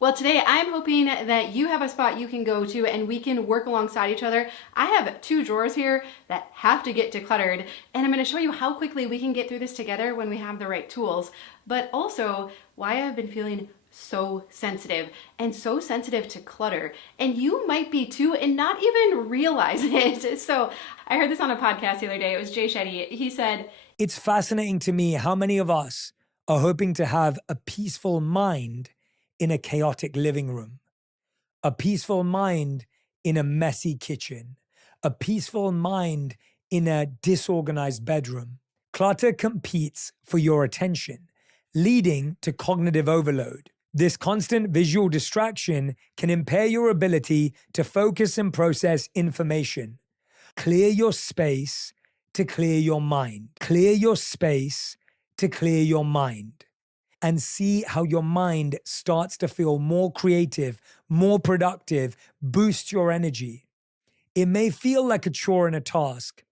Well, today I'm hoping that you have a spot you can go to and we can work alongside each other. I have 2 drawers here that have to get decluttered, and I'm going to show you how quickly we can get through this together when we have the right tools, but also why I've been feeling so sensitive to clutter. And you might be too and not even realize it. So I heard this on a podcast the other day. It was Jay Shetty. He said, "It's fascinating to me how many of us are hoping to have a peaceful mind in a chaotic living room, a peaceful mind in a messy kitchen, a peaceful mind in a disorganized bedroom. Clutter competes for your attention, leading to cognitive overload. This constant visual distraction can impair your ability to focus and process information. Clear your space to clear your mind. Clear your space to clear your mind. And see how your mind starts to feel more creative, more productive, boost your energy. It may feel like a chore and a task,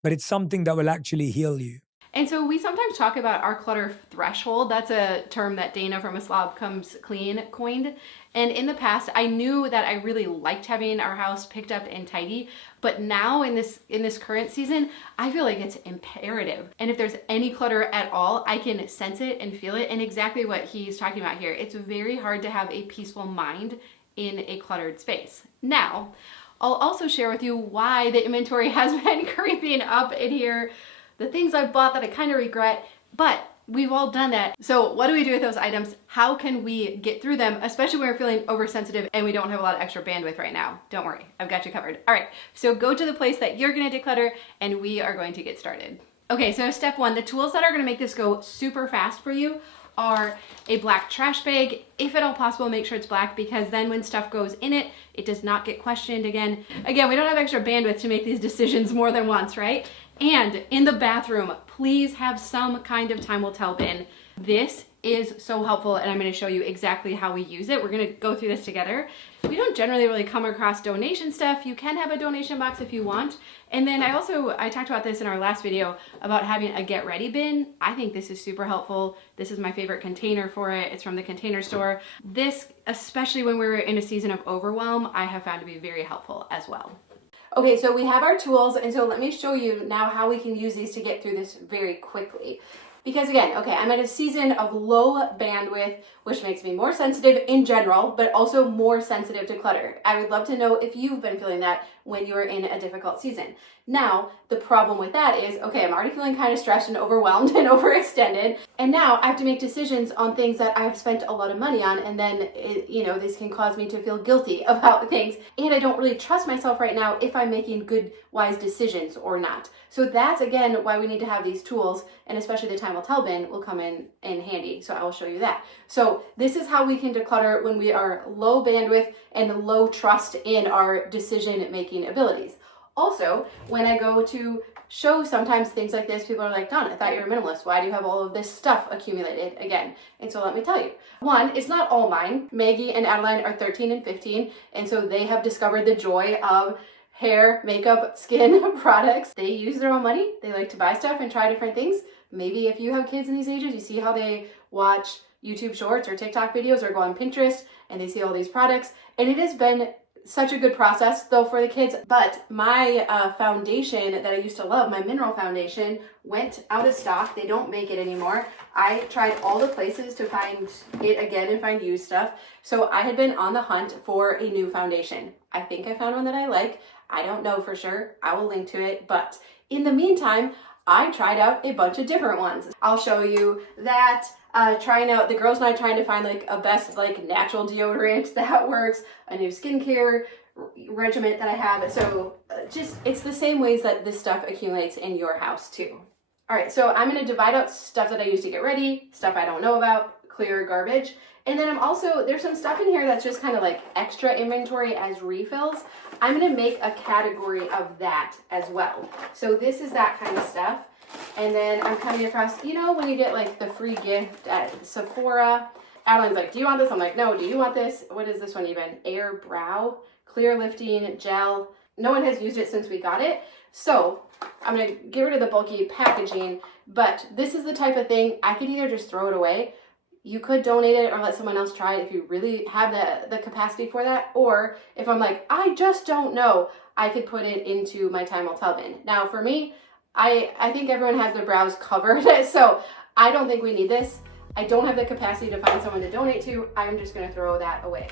but it's something that will actually heal you." and so we sometimes talk about our clutter threshold. That's a term that Dana from A Slob Comes Clean coined. And in the past, I knew that I really liked having our house picked up and tidy. But now in this current season, I feel like it's imperative. And if there's any clutter at all, I can sense it and feel it. And exactly what he's talking about here. It's very hard to have a peaceful mind in a cluttered space. Now, I'll also share with you why the inventory has been creeping up in here, the things I've bought that I kind of regret, but we've all done that. So what do we do with those items? How can we get through them, especially when we're feeling oversensitive and we don't have a lot of extra bandwidth right now? Don't worry, I've got you covered. All right, so go to the place that you're gonna declutter and we are going to get started. Okay, so step 1, the tools that are gonna make this go super fast for you are a black trash bag. If at all possible, make sure it's black, because then when stuff goes in it, it does not get questioned again. Again, we don't have extra bandwidth to make these decisions more than once, right? And in the bathroom, please have some kind of time will tell bin. This is so helpful, and I'm going to show you exactly how we use it. We're going to go through this together. We don't generally really come across donation stuff. You can have a donation box if you want. And then I talked about this in our last video about having a get ready bin. I think this is super helpful. This is my favorite container for it. It's from the Container Store. This, especially when we're in a season of overwhelm, I have found to be very helpful as well. Okay, so we have our tools, and so let me show you now how we can use these to get through this very quickly. Because again, okay, I'm at a season of low bandwidth, which makes me more sensitive in general, but also more sensitive to clutter. I would love to know if you've been feeling that when you're in a difficult season. Now, the problem with that is, okay, I'm already feeling kind of stressed and overwhelmed and overextended, and now I have to make decisions on things that I've spent a lot of money on, and then, this can cause me to feel guilty about things, and I don't really trust myself right now if I'm making good, wise decisions or not. So that's, again, why we need to have these tools, and especially the time will tell bin will come in handy, so I will show you that. So this is how we can declutter when we are low bandwidth and low trust in our decision-making abilities. Also, when I go to show sometimes things like this, people are like, "Don, I thought you were a minimalist. Why do you have all of this stuff accumulated again?" And so let me tell you. 1, it's not all mine. Maggie and Adeline are 13 and 15, and so they have discovered the joy of hair, makeup, skin products. They use their own money. They like to buy stuff and try different things. Maybe if you have kids in these ages, you see how they watch YouTube shorts or TikTok videos or go on Pinterest and they see all these products. And it has been such a good process though for the kids. But my foundation that I used to love, my mineral foundation, went out of stock. They don't make it anymore. I tried all the places to find it again and find used stuff. So I had been on the hunt for a new foundation. I think I found one that I like. I don't know for sure. I will link to it. But in the meantime, I tried out a bunch of different ones. I'll show you that. The girls and I trying to find like a best like natural deodorant that works, a new skincare regimen that I have. So it's the same ways that this stuff accumulates in your house too. All right, so I'm gonna divide out stuff that I use to get ready, stuff I don't know about, clear garbage. And then there's some stuff in here that's just kind of like extra inventory as refills. I'm gonna make a category of that as well. So this is that kind of stuff. And then I'm coming across, when you get like the free gift at Sephora, Adeline's like, "Do you want this?" I'm like, "No, do you want this?" What is this one even? Air Brow Clear Lifting Gel. No one has used it since we got it. So I'm gonna get rid of the bulky packaging, but this is the type of thing I could either just throw it away you could donate it or let someone else try it if you really have the capacity for that. Or if I'm like, I just don't know, I could put it into my time will tell bin. Now for me, I think everyone has their brows covered, so I don't think we need this. I don't have the capacity to find someone to donate to. I'm just gonna throw that away.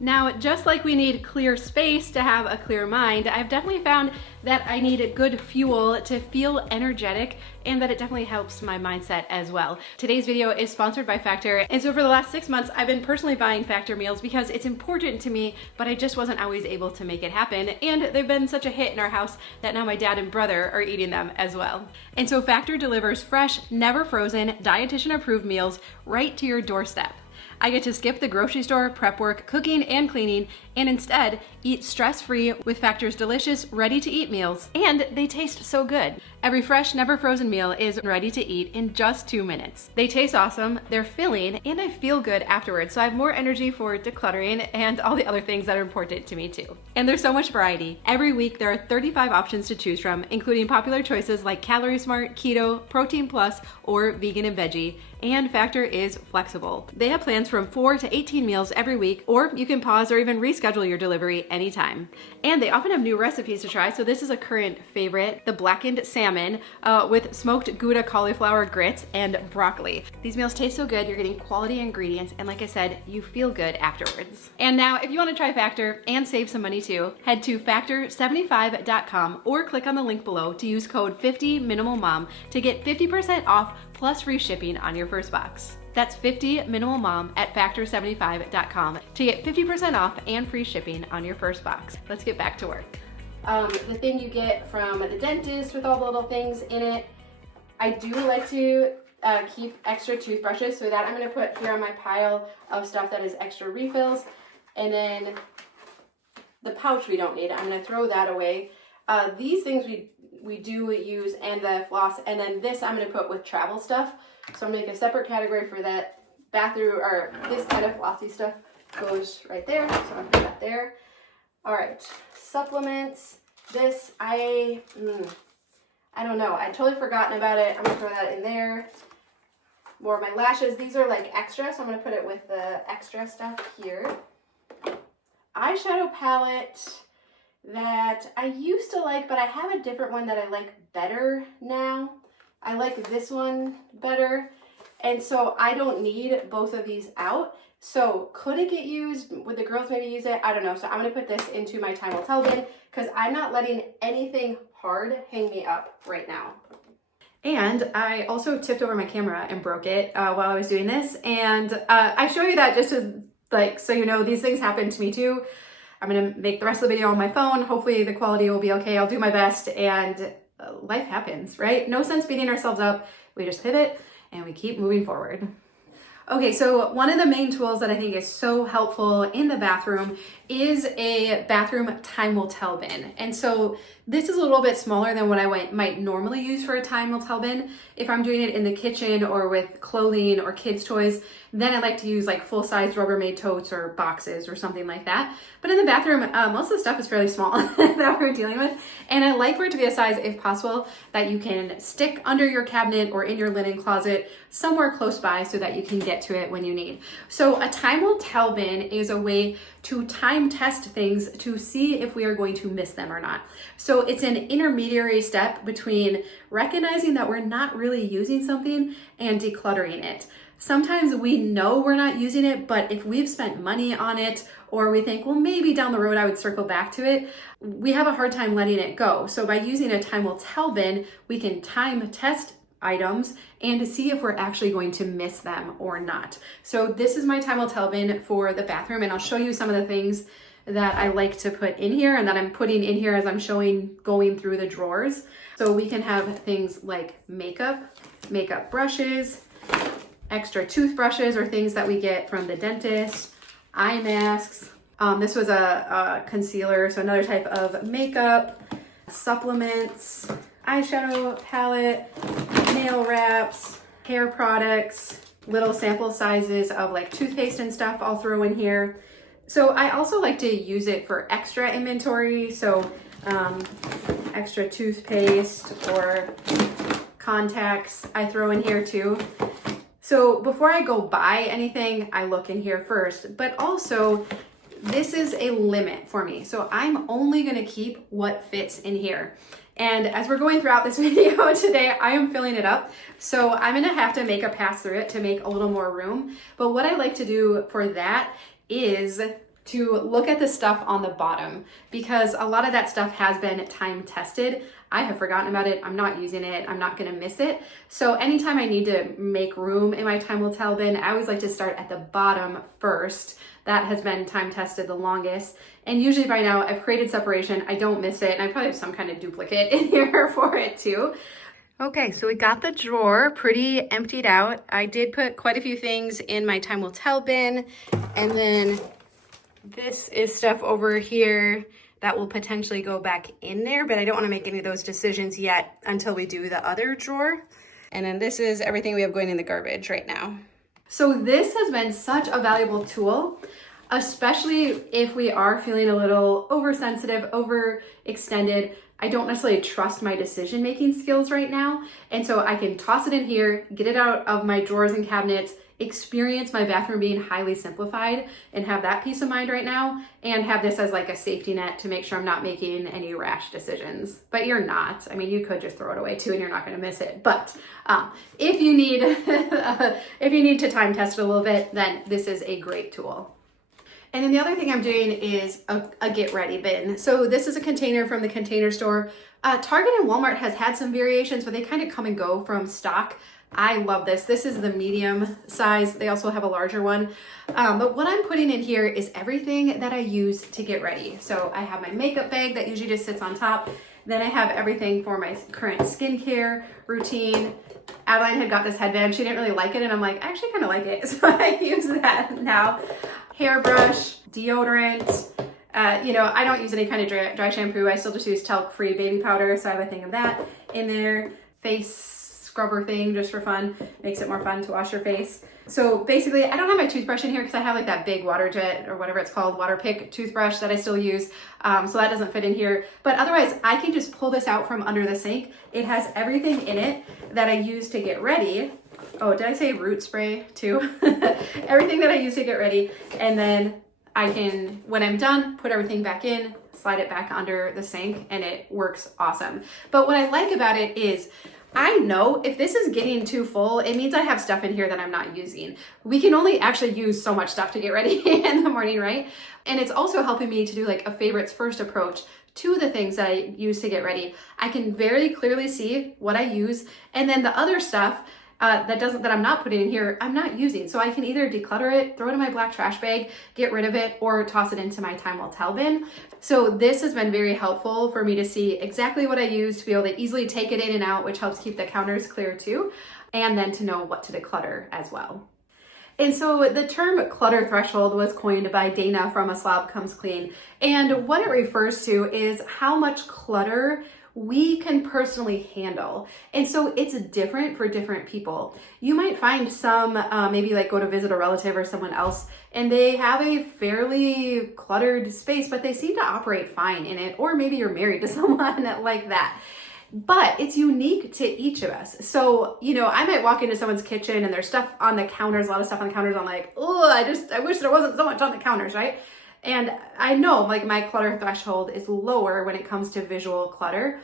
Now, just like we need clear space to have a clear mind, I've definitely found that I need good fuel to feel energetic, and that it definitely helps my mindset as well. Today's video is sponsored by Factor, and so for the last 6 months, I've been personally buying Factor meals because it's important to me, but I just wasn't always able to make it happen, and they've been such a hit in our house that now my dad and brother are eating them as well. And so Factor delivers fresh, never frozen, dietitian-approved meals right to your doorstep. I get to skip the grocery store, prep work, cooking, and cleaning, and instead eat stress-free with Factor's delicious, ready-to-eat meals, and they taste so good. Every fresh, never frozen meal is ready to eat in just 2 minutes. They taste awesome, they're filling, and I feel good afterwards, so I have more energy for decluttering and all the other things that are important to me too. And there's so much variety. Every week there are 35 options to choose from, including popular choices like Calorie Smart, Keto, Protein Plus, or Vegan and Veggie, and Factor is flexible. They have plans from 4 to 18 meals every week, or you can pause or even reschedule your delivery anytime. And they often have new recipes to try, so this is a current favorite, the blackened salmon with smoked Gouda cauliflower grits and broccoli. These meals taste so good, you're getting quality ingredients, and like I said, you feel good afterwards. And now, if you want to try Factor and save some money too, head to factor75.com or click on the link below to use code 50MinimalMom to get 50% off plus free shipping on your first box. That's 50MinimalMom at factor75.com to get 50% off and free shipping on your first box. Let's get back to work. The thing you get from the dentist with all the little things in it, I do like to keep extra toothbrushes, so that I'm going to put here on my pile of stuff that is extra refills. And then the pouch we don't need, I'm going to throw that away. These things we do use, and the floss, and then this I'm going to put with travel stuff. So I'm going to make a separate category for that. Bathroom, or this kind of flossy stuff goes right there, so I'm going to put that there. All right, supplements. This, I don't know. I totally forgotten about it. I'm going to throw that in there. More of my lashes. These are like extra, so I'm going to put it with the extra stuff here. Eyeshadow palette that I used to like, but I have a different one that I like better now. I like this one better, and so I don't need both of these out. So could it get used? Would the girls maybe use it? I don't know. So I'm going to put this into my time will tell bin because I'm not letting anything hard hang me up right now. And I also tipped over my camera and broke it while I was doing this. And I show you that just as like, so you know, these things happen to me too. I'm going to make the rest of the video on my phone. Hopefully the quality will be okay. I'll do my best, and life happens, right? No sense beating ourselves up. We just pivot and we keep moving forward. Okay, so one of the main tools that I think is so helpful in the bathroom is a bathroom time will tell bin. And so this is a little bit smaller than what I might normally use for a time will tell bin. If I'm doing it in the kitchen or with clothing or kids' toys, then I like to use like full-size Rubbermaid totes or boxes or something like that. But in the bathroom, most of the stuff is fairly small that we're dealing with. And I like for it to be a size, if possible, that you can stick under your cabinet or in your linen closet somewhere close by so that you can get to it when you need. So a time will tell bin is a way to time test things to see if we are going to miss them or not. So it's an intermediary step between recognizing that we're not really using something and decluttering it. Sometimes we know we're not using it, but if we've spent money on it, or we think, well, maybe down the road I would circle back to it, we have a hard time letting it go. So by using a time will tell bin, we can time test items and to see if we're actually going to miss them or not. So this is my time will tell bin for the bathroom, and I'll show you some of the things that I like to put in here and that I'm putting in here as I'm going through the drawers. So we can have things like makeup brushes, extra toothbrushes or things that we get from the dentist, eye masks. This was a concealer, so another type of makeup, supplements, eyeshadow palette, nail wraps, hair products, little sample sizes of like toothpaste and stuff I'll throw in here. So I also like to use it for extra inventory. So extra toothpaste or contacts I throw in here too. So before I go buy anything, I look in here first, but also this is a limit for me. So I'm only gonna keep what fits in here. And as we're going throughout this video today, I am filling it up. So I'm gonna have to make a pass through it to make a little more room. But what I like to do for that is to look at the stuff on the bottom, because a lot of that stuff has been time tested. I have forgotten about it. I'm not using it. I'm not gonna miss it. So anytime I need to make room in my time will tell bin, I always like to start at the bottom first. That has been time tested the longest. And usually by now I've created separation. I don't miss it. And I probably have some kind of duplicate in here for it too. Okay, so we got the drawer pretty emptied out. I did put quite a few things in my time will tell bin. And then this is stuff over here that will potentially go back in there, but I don't want to make any of those decisions yet until we do the other drawer. And then this is everything we have going in the garbage right now. So this has been such a valuable tool, especially if we are feeling a little oversensitive, overextended. I don't necessarily trust my decision-making skills right now. And so I can toss it in here, get it out of my drawers and cabinets, experience my bathroom being highly simplified and have that peace of mind right now, and have this as like a safety net to make sure I'm not making any rash decisions. But you're not. I mean, you could just throw it away too and you're not going to miss it. But if you need if you need to time test it a little bit, then this is a great tool. And then the other thing I'm doing is a get ready bin. So this is a container from the Container Store. Target and Walmart has had some variations, but they kind of come and go from stock. I love this. This is the medium size. They also have a larger one. But what I'm putting in here is everything that I use to get ready. So I have my makeup bag that usually just sits on top. Then I have everything for my current skincare routine. Adeline had got this headband. She didn't really like it, and I'm like, I actually kind of like it. So I use that now. Hairbrush, deodorant. I don't use any kind of dry shampoo. I still just use talc-free baby powder. So I have a thing of that in there. Face scrubber thing just for fun. Makes it more fun to wash your face. So basically, I don't have my toothbrush in here because I have like that big water jet or whatever it's called, water pick toothbrush that I still use. So that doesn't fit in here. But otherwise, I can just pull this out from under the sink. It has everything in it that I use to get ready. Oh, did I say root spray too? Everything that I use to get ready. And then I can, when I'm done, put everything back in, slide it back under the sink, and it works awesome. But what I like about it is I know if this is getting too full, it means I have stuff in here that I'm not using. We can only actually use so much stuff to get ready in the morning, right? And it's also helping me to do like a favorites first approach to the things that I use to get ready. I can very clearly see what I use, and then the other stuff that I'm not putting in here, I'm not using. So I can either declutter it, throw it in my black trash bag, get rid of it, or toss it into my time will tell bin. So this has been very helpful for me to see exactly what I use, to be able to easily take it in and out, which helps keep the counters clear too, and then to know what to declutter as well. And so the term clutter threshold was coined by Dana from A Slob Comes Clean. And what it refers to is how much clutter we can personally handle. And so it's different for different people. You might find some, maybe like go to visit a relative or someone else, and they have a fairly cluttered space, but they seem to operate fine in it. Or maybe you're married to someone like that. But it's unique to each of us. So, I might walk into someone's kitchen and there's stuff on the counters, a lot of stuff on the counters. I'm like, oh, I wish there wasn't so much on the counters, right? And I know like my clutter threshold is lower when it comes to visual clutter.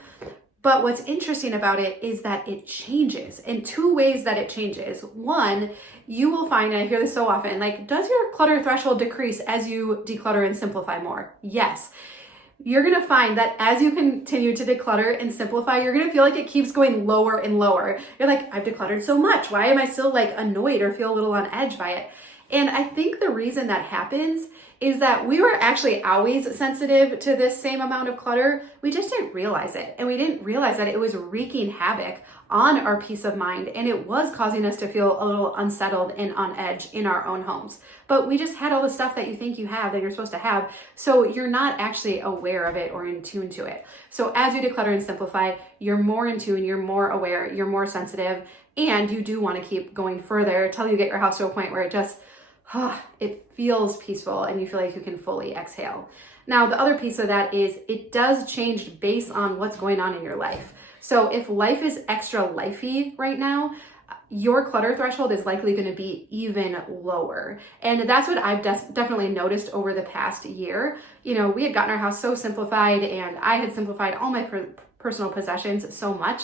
But what's interesting about it is that it changes in two ways that it changes. One, you will find, and I hear this so often, like, does your clutter threshold decrease as you declutter and simplify more? Yes. You're gonna find that as you continue to declutter and simplify, you're gonna feel like it keeps going lower and lower. You're like, I've decluttered so much. Why am I still like annoyed or feel a little on edge by it? And I think the reason that happens is that we were actually always sensitive to this same amount of clutter. We just didn't realize it. And we didn't realize that it was wreaking havoc on our peace of mind. And it was causing us to feel a little unsettled and on edge in our own homes. But we just had all the stuff that you think you have that you're supposed to have. So you're not actually aware of it or in tune to it. So as you declutter and simplify, you're more in tune, you're more aware, you're more sensitive, and you do want to keep going further until you get your house to a point where it just it feels peaceful and you feel like you can fully exhale. Now, the other piece of that is it does change based on what's going on in your life. So if life is extra lifey right now, your clutter threshold is likely going to be even lower. And that's what I've definitely noticed over the past year. You know, we had gotten our house so simplified, and I had simplified all my personal possessions so much.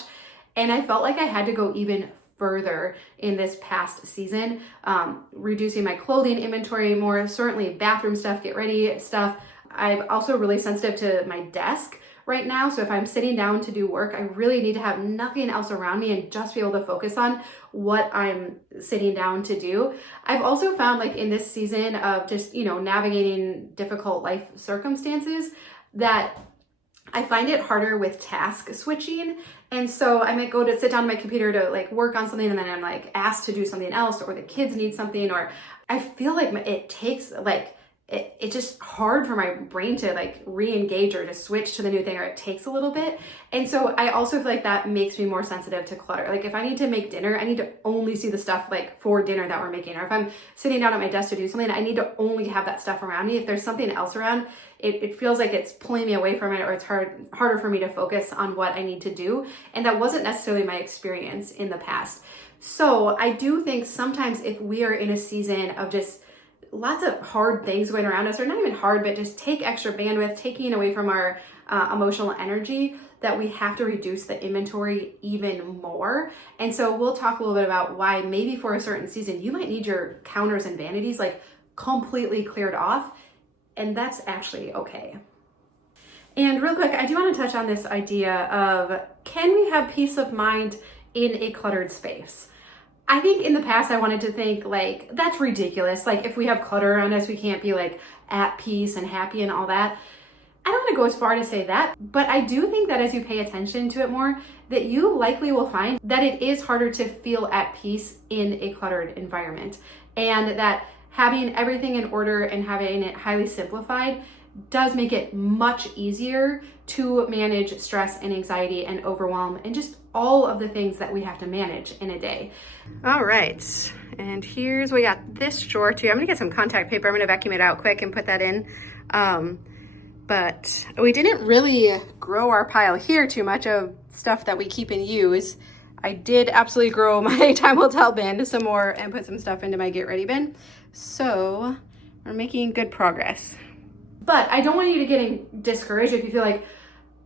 And I felt like I had to go even further in this past season, reducing my clothing inventory more, certainly bathroom stuff, get ready stuff. I'm also really sensitive to my desk right now. So if I'm sitting down to do work, I really need to have nothing else around me and just be able to focus on what I'm sitting down to do. I've also found, like, in this season of just, you know, navigating difficult life circumstances, that I find it harder with task switching. And so I might go to sit down on my computer to like work on something, and then I'm like asked to do something else, or the kids need something, or I feel like it takes like, it's just hard for my brain to like re-engage or to switch to the new thing, or it takes a little bit. And so I also feel like that makes me more sensitive to clutter. Like if I need to make dinner, I need to only see the stuff like for dinner that we're making. Or if I'm sitting down at my desk to do something, I need to only have that stuff around me. If there's something else around, it feels like it's pulling me away from it, or it's harder for me to focus on what I need to do. And that wasn't necessarily my experience in the past. So I do think sometimes if we are in a season of just lots of hard things going around us, or not even hard, but just take extra bandwidth, taking away from our emotional energy, that we have to reduce the inventory even more. And so we'll talk a little bit about why maybe for a certain season, you might need your counters and vanities like completely cleared off. And that's actually okay. And real quick, I do want to touch on this idea of, can we have peace of mind in a cluttered space? I think in the past I wanted to think like, that's ridiculous. Like if we have clutter around us, we can't be like at peace and happy and all that. I don't want to go as far to say that, but I do think that as you pay attention to it more, that you likely will find that it is harder to feel at peace in a cluttered environment, and that having everything in order and having it highly simplified does make it much easier to manage stress and anxiety and overwhelm and just all of the things that we have to manage in a day. All right, and here's, we got this drawer too. I'm gonna get some contact paper. I'm gonna vacuum it out quick and put that in. But we didn't really grow our pile here too much of stuff that we keep and use. I did absolutely grow my time will tell bin some more and put some stuff into my get ready bin. So we're making good progress. But I don't want you to get discouraged if you feel like,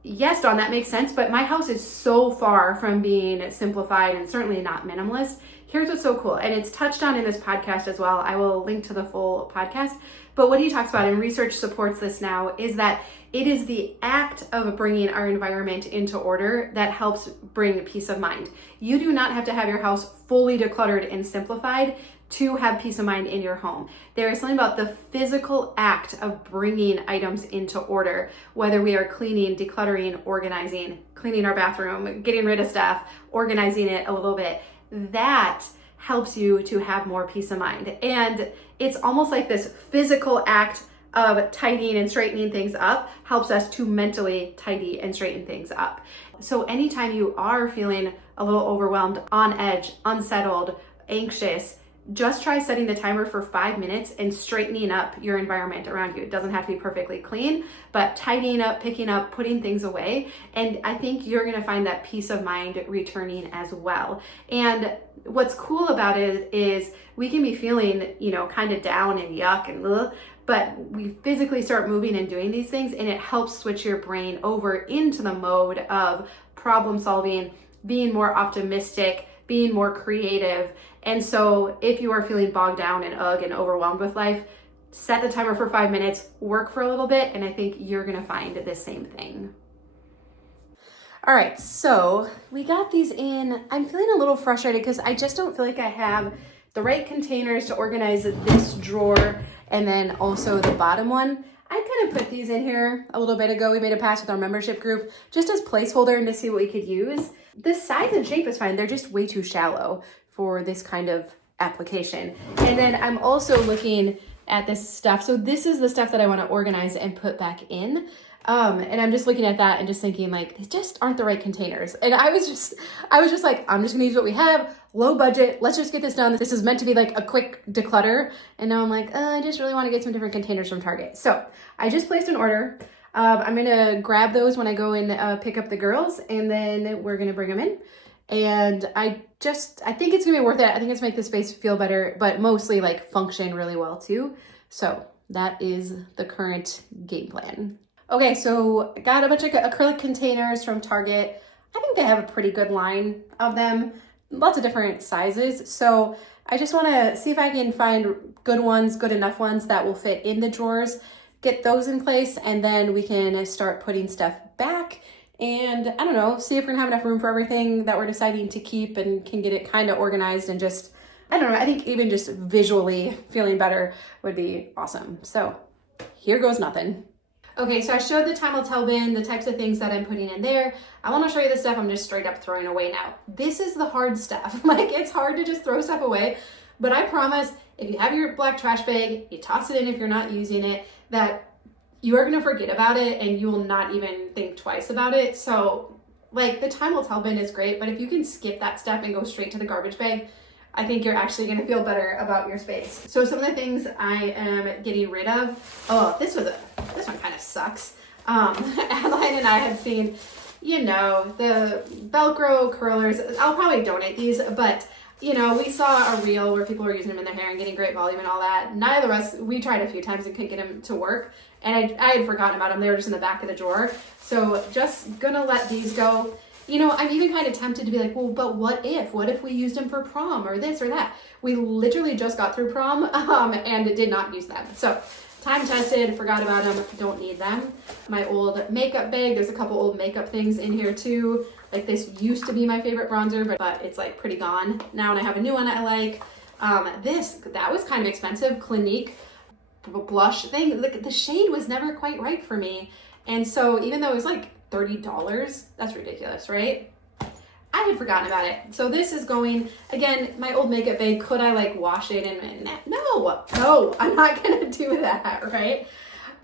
yes, Dawn, that makes sense, but my house is so far from being simplified and certainly not minimalist. Here's what's so cool, and it's touched on in this podcast as well. I will link to the full podcast. But what he talks about, and research supports this now, is that it is the act of bringing our environment into order that helps bring peace of mind. You do not have to have your house fully decluttered and simplified to have peace of mind in your home. There is something about the physical act of bringing items into order, whether we are cleaning, decluttering, organizing, cleaning our bathroom, getting rid of stuff, organizing it a little bit, that helps you to have more peace of mind. And it's almost like this physical act of tidying and straightening things up helps us to mentally tidy and straighten things up. So anytime you are feeling a little overwhelmed, on edge, unsettled, anxious, just try setting the timer for 5 minutes and straightening up your environment around you. It doesn't have to be perfectly clean, but tidying up, picking up, putting things away. And I think you're gonna find that peace of mind returning as well. And what's cool about it is we can be feeling, kind of down and yuck and ugh, but we physically start moving and doing these things, and it helps switch your brain over into the mode of problem solving, being more optimistic, being more creative. And so if you are feeling bogged down and and overwhelmed with life, set the timer for 5 minutes, work for a little bit, and I think you're gonna find the same thing. All right, so we got these in. I'm feeling a little frustrated because I just don't feel like I have the right containers to organize this drawer and then also the bottom one. I kind of put these in here a little bit ago. We made a pass with our membership group just as placeholder and to see what we could use. The size and shape is fine. They're just way too shallow for this kind of application. And then I'm also looking at this stuff. So this is the stuff that I want to organize and put back in. And I'm just looking at that and just thinking like, they just aren't the right containers. And I was just like, I'm just gonna use what we have, low budget. Let's just get this done. This is meant to be like a quick declutter. And now I'm like, I just really want to get some different containers from Target. So I just placed an order. I'm gonna grab those when I go and pick up the girls, and then we're gonna bring them in And I think it's gonna be worth it. I think it's make the space feel better, but mostly like function really well too. So that is the current game plan. Okay, so I got a bunch of acrylic containers from Target. I think they have a pretty good line of them, lots of different sizes. So I just wanna see if I can find good ones, good enough ones that will fit in the drawers, get those in place, and then we can start putting stuff back. And I don't know, see if we're gonna have enough room for everything that we're deciding to keep and can get it kind of organized and just, I don't know, I think even just visually feeling better would be awesome. So here goes nothing. Okay, so I showed the time will tell bin, the types of things that I'm putting in there. I wanna show you the stuff I'm just straight up throwing away now. This is the hard stuff. Like, it's hard to just throw stuff away, but I promise if you have your black trash bag, you toss it in if you're not using it, that you are gonna forget about it and you will not even think twice about it. So like the time will tell bin is great, but if you can skip that step and go straight to the garbage bag, I think you're actually gonna feel better about your space. So some of the things I am getting rid of, oh, this one kind of sucks. Adeline and I had seen, you know, the Velcro curlers. I'll probably donate these, but you know, we saw a reel where people were using them in their hair and getting great volume and all that. Neither of us, we tried a few times and couldn't get them to work. And I had forgotten about them. They were just in the back of the drawer. So just gonna let these go. You know, I'm even kind of tempted to be like, well, but what if we used them for prom or this or that? We literally just got through prom and did not use them. So time tested, forgot about them, don't need them. My old makeup bag, there's a couple old makeup things in here too. Like this used to be my favorite bronzer, but it's like pretty gone now, and I have a new one I like. That was kind of expensive, Clinique blush thing. The shade was never quite right for me. And so even though it was like $30, that's ridiculous, right? I had forgotten about it. So this is going, again, my old makeup bag, could I like wash it and no, I'm not gonna do that, right?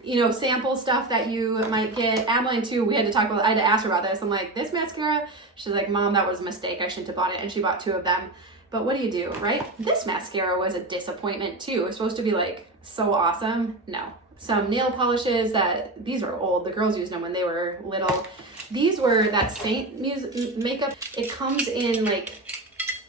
You know, sample stuff that you might get. Adeline too, I had to ask her about this. I'm like, this mascara? She's like, Mom, that was a mistake. I shouldn't have bought it. And she bought 2 of them. But what do you do, right? This mascara was a disappointment too. It was supposed to be like so awesome. No. Some nail polishes these are old. The girls used them when they were little. These were that Seint makeup. It comes in like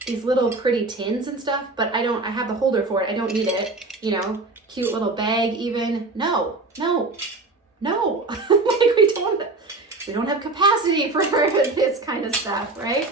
these little pretty tins and stuff, but I have the holder for it. I don't need it, you know, cute little bag even. No. Like we don't have capacity for this kind of stuff, right?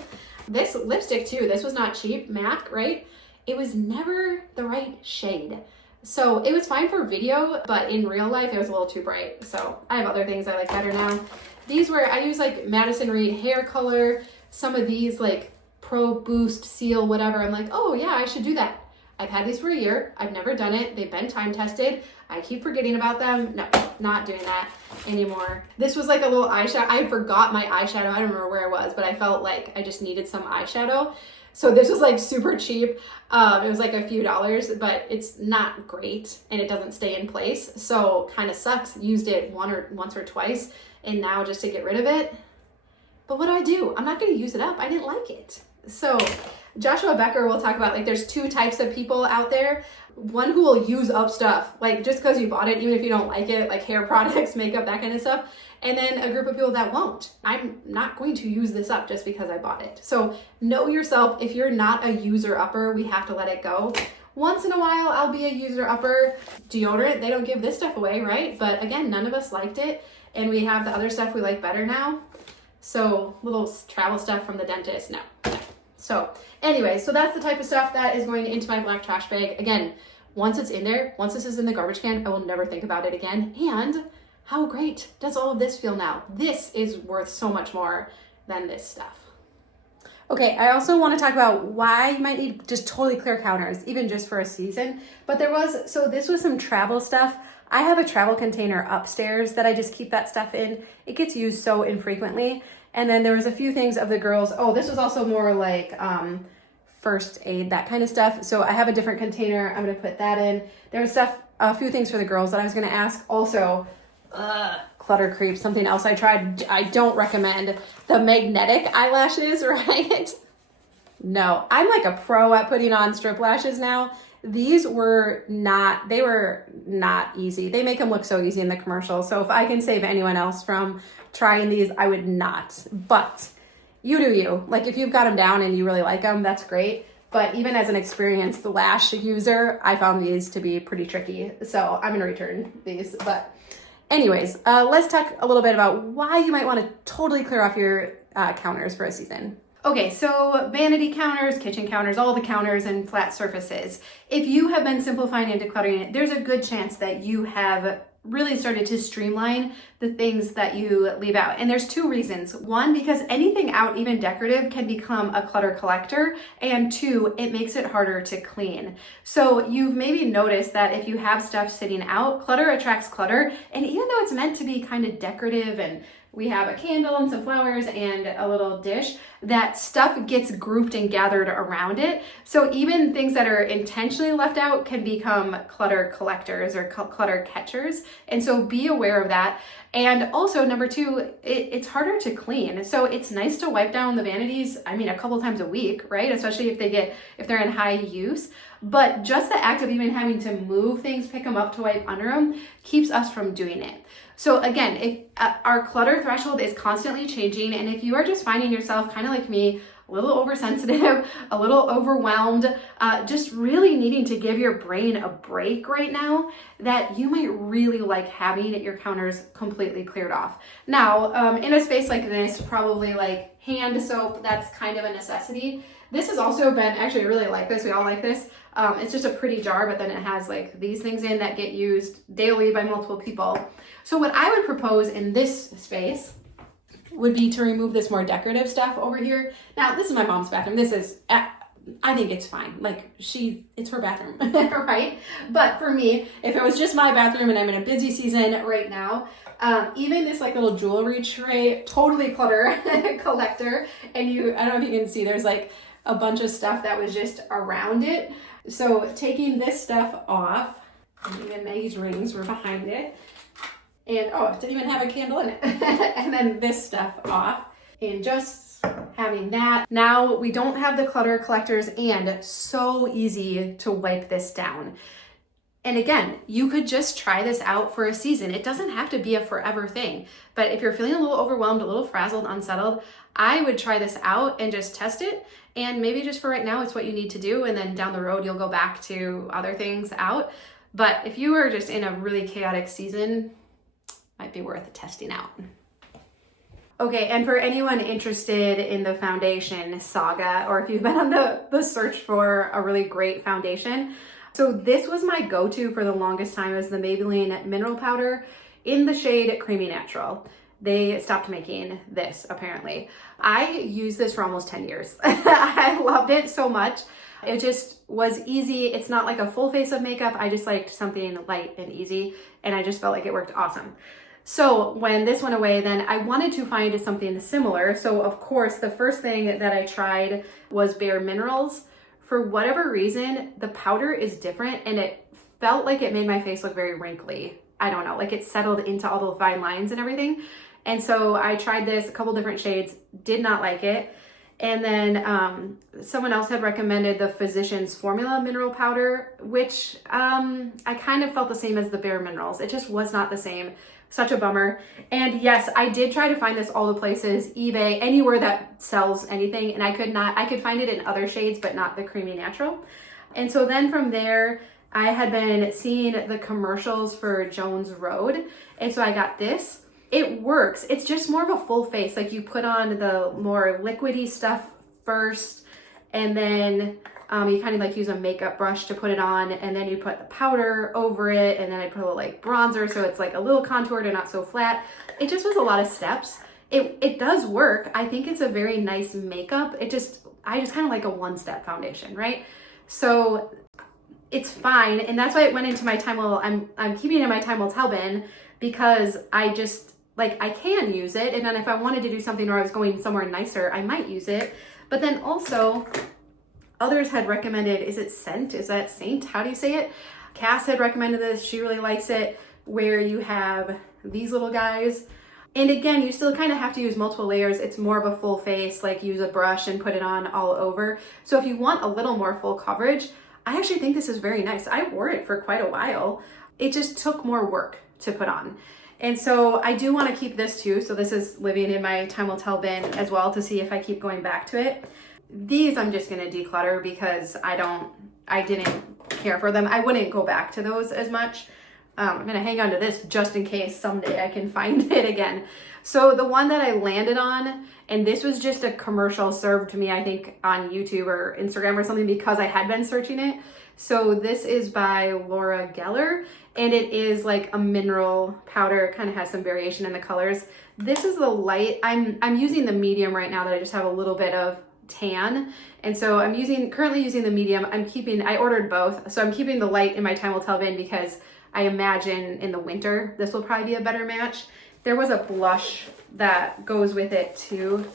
This lipstick too, this was not cheap, MAC, right? It was never the right shade. So it was fine for video, but in real life, it was a little too bright. So I have other things I like better now. I use like Madison Reed hair color, some of these like Pro Boost Seal, whatever. I'm like, oh yeah, I should do that. I've had these for a year. I've never done it. They've been time tested. I keep forgetting about them. No, not doing that anymore. This was like a little eyeshadow. I forgot my eyeshadow. I don't remember where it was, but I felt like I just needed some eyeshadow. So this was like super cheap. It was like a few dollars, but it's not great and it doesn't stay in place. So kind of sucks. Used it once or twice, and now just to get rid of it. But what do? I'm not going to use it up. I didn't like it. So Joshua Becker will talk about like there's 2 types of people out there. One who will use up stuff, like just because you bought it, even if you don't like it, like hair products, makeup, that kind of stuff. And then a group of people that won't. I'm not going to use this up just because I bought it. So know yourself. If you're not a user upper, we have to let it go. Once in a while, I'll be a user upper. Deodorant, they don't give this stuff away, right? But again, none of us liked it. And we have the other stuff we like better now. So little travel stuff from the dentist, no. So anyway, so that's the type of stuff that is going into my black trash bag. Again, once it's in there, once this is in the garbage can, I will never think about it again. And how great does all of this feel now? This is worth so much more than this stuff. Okay, I also want to talk about why you might need just totally clear counters, even just for a season. But this was some travel stuff. I have a travel container upstairs that I just keep that stuff in. It gets used so infrequently. And then there was a few things of the girls. Oh, this was also more like first aid, that kind of stuff. So I have a different container. I'm going to put that in. There was a few things for the girls that I was going to ask. Also, clutter creep, something else I tried. I don't recommend the magnetic eyelashes, right? No, I'm like a pro at putting on strip lashes now. These were not easy. They make them look so easy in the commercial. So if I can save anyone else from trying these, I would not. But you do you. Like if you've got them down and you really like them, that's great. But even as an experienced lash user, I found these to be pretty tricky. So I'm gonna return these. But anyways, let's talk a little bit about why you might want to totally clear off your counters for a season. Okay, so vanity counters, kitchen counters, all the counters and flat surfaces. If you have been simplifying and decluttering it, there's a good chance that you have really started to streamline the things that you leave out. And there's two reasons. One, because anything out, even decorative, can become a clutter collector. And two, it makes it harder to clean. So you've maybe noticed that if you have stuff sitting out, clutter attracts clutter. And even though it's meant to be kind of decorative and we have a candle and some flowers and a little dish, that stuff gets grouped and gathered around it. So even things that are intentionally left out can become clutter collectors or clutter catchers. And so be aware of that. And also number two, it's harder to clean. So it's nice to wipe down the vanities, I mean, a couple times a week, right? Especially if they're in high use. But just the act of even having to move things, pick them up to wipe under them, keeps us from doing it. So again, if our clutter threshold is constantly changing, and if you are just finding yourself kind of like me, a little oversensitive, a little overwhelmed, just really needing to give your brain a break right now, that you might really like having your counters completely cleared off. Now, in a space like this, probably like hand soap, that's kind of a necessity. This has also been, actually I really like this, we all like this. It's just a pretty jar, but then it has like these things in that get used daily by multiple people. So what I would propose in this space would be to remove this more decorative stuff over here. Now, this is my mom's bathroom. This is, I think it's fine. Like it's her bathroom, right? But for me, if it was just my bathroom and I'm in a busy season right now, even this like little jewelry tray, totally clutter collector. And I don't know if you can see, there's like a bunch of stuff that was just around it. So taking this stuff off, and even Maggie's rings were behind it. And oh, it didn't even have a candle in it. And then this stuff off. And just having that. Now we don't have the clutter collectors, and so easy to wipe this down. And again, you could just try this out for a season. It doesn't have to be a forever thing. But if you're feeling a little overwhelmed, a little frazzled, unsettled, I would try this out and just test it. And maybe just for right now, it's what you need to do. And then down the road, you'll go back to other things out. But if you are just in a really chaotic season, might be worth testing out. Okay, and for anyone interested in the foundation saga, or if you've been on the search for a really great foundation, so this was my go-to for the longest time, as the Maybelline Mineral Powder in the shade Creamy Natural. They stopped making this, apparently. I used this for almost 10 years. I loved it so much. It just was easy. It's not like a full face of makeup. I just liked something light and easy, and I just felt like it worked awesome. So when this went away, then I wanted to find something similar. So of course, the first thing that I tried was Bare Minerals. For whatever reason, the powder is different, and it felt like it made my face look very wrinkly. I don't know, like it settled into all the fine lines and everything. And so I tried this, a couple different shades, did not like it. And then someone else had recommended the Physicians Formula Mineral Powder, which I kind of felt the same as the Bare Minerals. It just was not the same. Such a bummer. And yes, I did try to find this all the places, eBay, anywhere that sells anything, and I could find it in other shades, but not the Creamy Natural. And so then from there, I had been seeing the commercials for Jones Road, and so I got this. It works. It's just more of a full face. Like you put on the more liquidy stuff first, and then you kind of like use a makeup brush to put it on, and then you put the powder over it, and then I put a little like bronzer so it's like a little contoured and not so flat. It just was a lot of steps. It does work. I think it's a very nice makeup. I just kind of like a one-step foundation, right? So it's fine, and that's why it went into my Time Will. I'm keeping it in my Time Will Tell bin, because I just like, I can use it, and then if I wanted to do something where I was going somewhere nicer, I might use it. But then also, others had recommended, is it Seint? Is that Seint? How do you say it? Cass had recommended this. She really likes it, where you have these little guys. And again, you still kind of have to use multiple layers. It's more of a full face, like use a brush and put it on all over. So if you want a little more full coverage, I actually think this is very nice. I wore it for quite a while. It just took more work to put on. And so I do want to keep this too. So this is living in my time will tell bin as well to see if I keep going back to it. These I'm just going to declutter because I didn't care for them. I wouldn't go back to those as much. I'm going to hang on to this just in case someday I can find it again. So the one that I landed on, and this was just a commercial served to me, I think on YouTube or Instagram or something because I had been searching it. So this is by Laura Geller, and it is like a mineral powder. It kind of has some variation in the colors. This is the light. I'm using the medium right now that I just have a little bit of tan. And so I'm currently using the medium. I ordered both. So I'm keeping the light in my time will tell bin because I imagine in the winter, this will probably be a better match. There was a blush that goes with it too.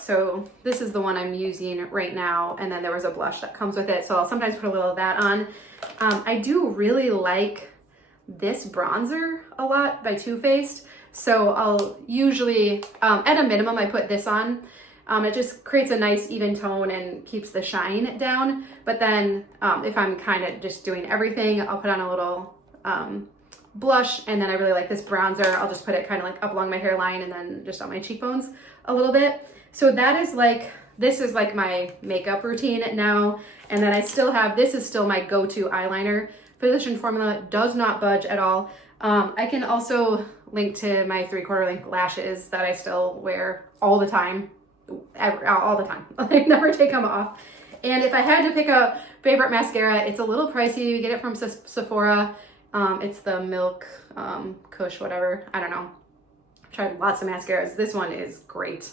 So this is the one I'm using right now. And then there was a blush that comes with it. So I'll sometimes put a little of that on. I do really like this bronzer a lot by Too Faced. So I'll usually, at a minimum, I put this on. It just creates a nice even tone and keeps the shine down. But then if I'm kind of just doing everything, I'll put on a little blush, and then I really like this bronzer. I'll just put it kind of like up along my hairline and then just on my cheekbones a little bit. So this is like my makeup routine now. And then I still have, this is still my go-to eyeliner. Physician Formula does not budge at all. I can also link to my 3/4 length lashes that I still wear all the time, all the time. I never take them off. And if I had to pick a favorite mascara, it's a little pricey. You get it from Sephora. It's the Milk Kush, whatever. I don't know. I've tried lots of mascaras. This one is great.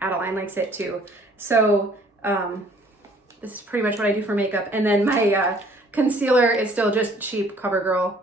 Adeline likes it too. So this is pretty much what I do for makeup. And then my concealer is still just cheap CoverGirl.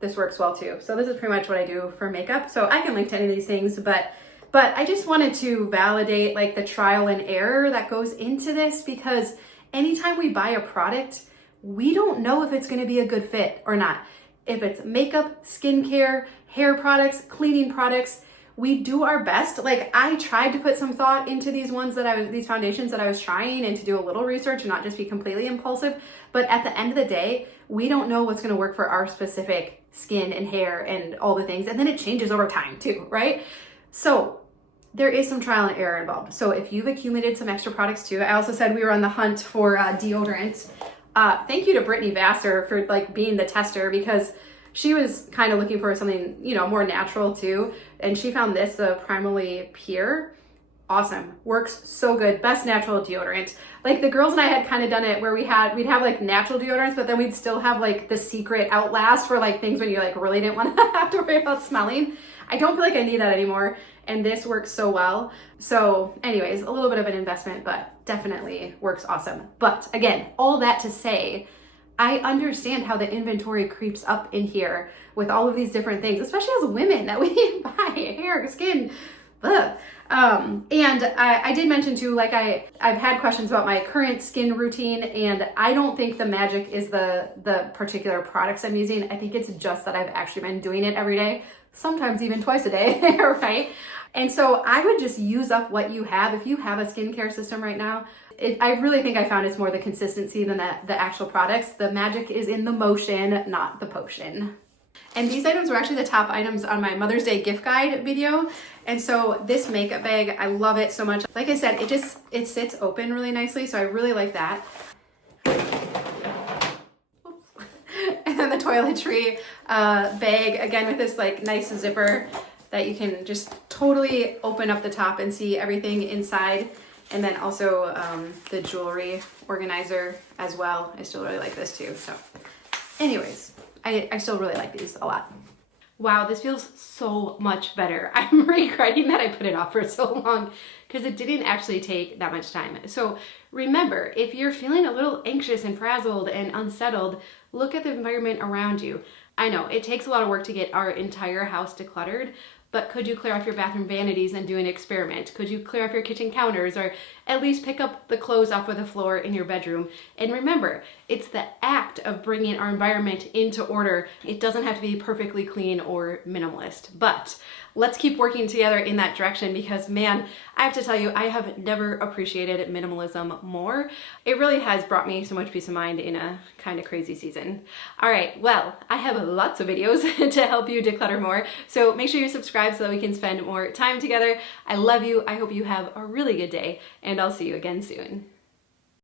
This works well too. So this is pretty much what I do for makeup. So I can link to any of these things, but I just wanted to validate like the trial and error that goes into this, because anytime we buy a product, we don't know if it's going to be a good fit or not. If it's makeup, skincare, hair products, cleaning products, we do our best. Like I tried to put some thought into these foundations that I was trying, and to do a little research and not just be completely impulsive. But at the end of the day, we don't know what's going to work for our specific skin and hair and all the things. And then it changes over time too, right? So there is some trial and error involved. So if you've accumulated some extra products too, I also said we were on the hunt for deodorant. Thank you to Brittany Vassar for like being the tester, because she was kind of looking for something, more natural too. And she found this, the Primally Pure. Awesome. Works so good. Best natural deodorant. Like the girls and I had kind of done it where we'd have like natural deodorants, but then we'd still have like the secret outlast for like things when you like really didn't want to have to worry about smelling. I don't feel like I need that anymore. And this works so well. So anyways, a little bit of an investment, but definitely works awesome. But again, all that to say, I understand how the inventory creeps up in here with all of these different things, especially as women that we buy hair, skin, ugh. And I did mention too, like I've had questions about my current skin routine, and I don't think the magic is the particular products I'm using. I think it's just that I've actually been doing it every day, sometimes even twice a day, right? And so I would just use up what you have. If you have a skincare system right now, I really think I found it's more the consistency than the actual products. The magic is in the motion, not the potion. And these items were actually the top items on my Mother's Day gift guide video. And so this makeup bag, I love it so much. Like I said, it sits open really nicely, so I really like that. And then the toiletry bag, again with this like nice zipper that you can just totally open up the top and see everything inside. And then also the jewelry organizer as well. I still really like this too. So anyways, I still really like these a lot. Wow, this feels so much better. I'm regretting that I put it off for so long because it didn't actually take that much time. So remember, if you're feeling a little anxious and frazzled and unsettled, look at the environment around you. I know it takes a lot of work to get our entire house decluttered, but could you clear off your bathroom vanities and do an experiment? Could you clear off your kitchen counters or at least pick up the clothes off of the floor in your bedroom. And remember, it's the act of bringing our environment into order. It doesn't have to be perfectly clean or minimalist, but let's keep working together in that direction, because man, I have to tell you, I have never appreciated minimalism more. It really has brought me so much peace of mind in a kind of crazy season. All right, well, I have lots of videos to help you declutter more, so make sure you subscribe so that we can spend more time together. I love you. I hope you have a really good day, and I'll see you again soon.